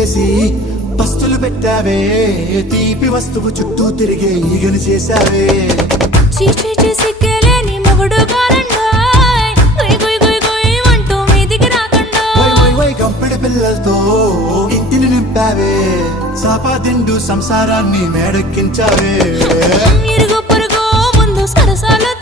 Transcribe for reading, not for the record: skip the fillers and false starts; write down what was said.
చేసి పస్తులు పెట్టావే, తీపి వస్తువు చుట్టూ తిరిగే ఈగను చేశావే. చీచి సిగ్గలేని మొగుడు గారండోయ్, గుయ్ గుయ్ గుయ్ గుయ్ అంటూ మీదికి రాకండో. వై వై వై గంపెడి పిల్లలతో ఇంటిని నింపావే, సాపాదిండు సంసారాన్ని మేడెక్కించావే. ఇరుగు పొరుగు ముందు సరసాలు